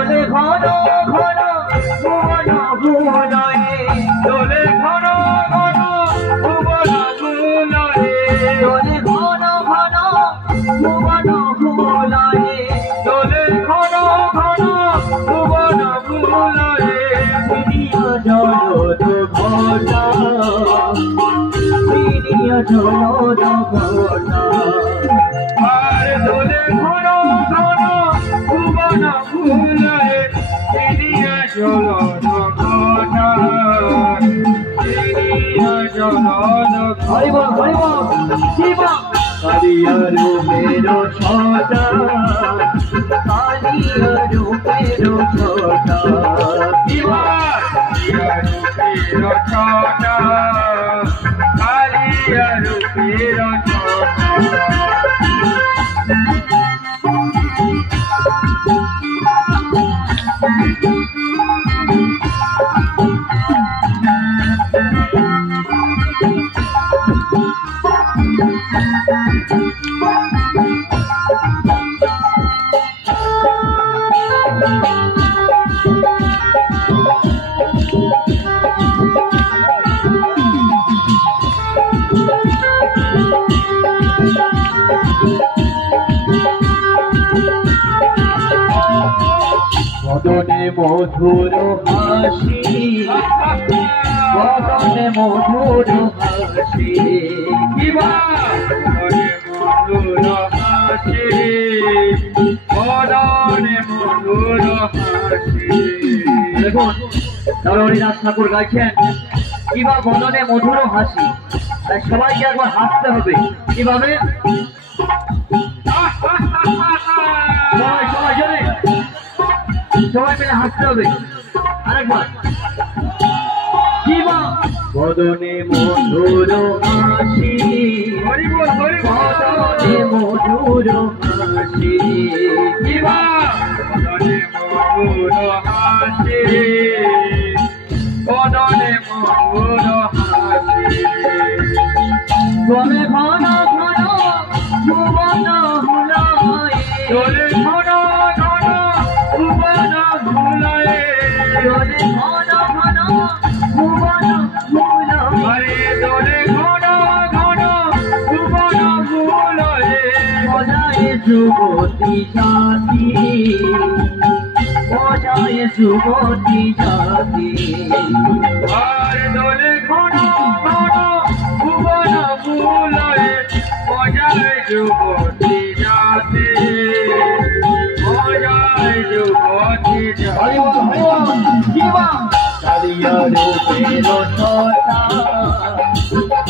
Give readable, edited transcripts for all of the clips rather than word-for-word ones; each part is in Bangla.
দোলে ঘন ঘন ভুবন ভুলয়ে দোলে ঘন ঘন ভুবন ভুলয়ে দোলে ঘন ঘন ভুবন ভুলয়ে দোলে ঘন ঘন ভুবন ভুলয়ে প্রিয় জগৎ ঘটা প্রিয় জগৎ ঘটা আর দোলে ঘন ঘন ভুবন ভুলয়ে চিনিয়া জলদ ঘটা চিনিয়া জলদ হরিব হরিব শিব কালিয়া রূপের ছটা কালিয়া রূপের ছটা শিব রূপের ছটা কালিয়া রূপের ছটা বদনে মধুর হাসি বদনে মধুর হাসি কিবা মধুর হাসি বদনে মধুর হাসি দেখুন নরহরিনাথ ঠাকুর গাইছেন কিবা বদনে মধুর হাসি তাই সবাইকে একবার হাসতে হবে কিভাবে সবাই সবাই জানে সবাই মিলে হাসতে হবে আরেকবার কিবা বদনে মধুর হাসি হরিবল হরিবল বদনে মধুর হাসি কিবা বদনে মধুর হাসি বদনে মধুর হাসি দোলে ঘন ঘন ভুবন ভুলয়ে দোলে ঘন ঘন ভুবন ভুলয়ে দোলে ঘন ঘন ভুবন ভুলয়ে হরে দোলে ঘন ঘন ভুবন ভুলয়ে বজায় যুবতী জাতি বজায় যুবতী জাতি হরে দোলে ঘন ঘন ভুবন ভুলয়ে বজায় যুবতী জাতি বজায় যুবতী হরিব হরিব শিবা কালিয়া রূপের ছটা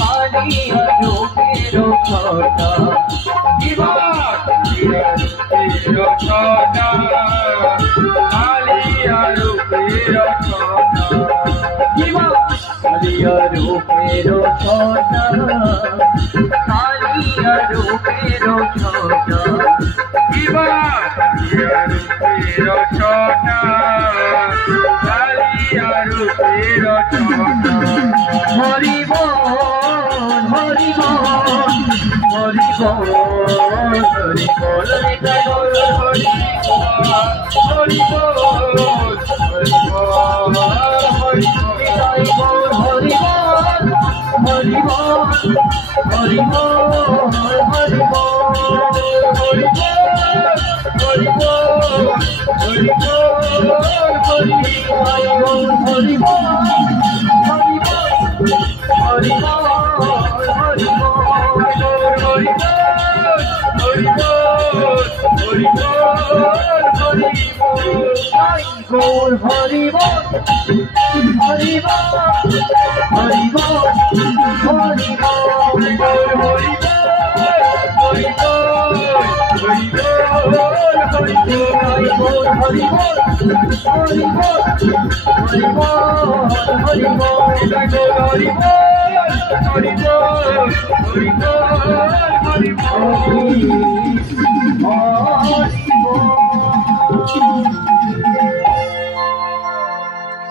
কালিয়া রূপের ছটা শিবা শিবা কালিয়া রূপের ছটা কালিয়া রূপের ছটা হরিব হরিব হরিব হরিব গৌর হরিব হরিব হরিব হরিব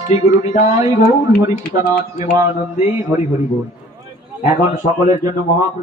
শ্রী গুরু নিতাই গৌর হরি সীতানাথ প্রেমানন্দে হরি হরি বল। এখন সকলের জন্য মহাপুরুষ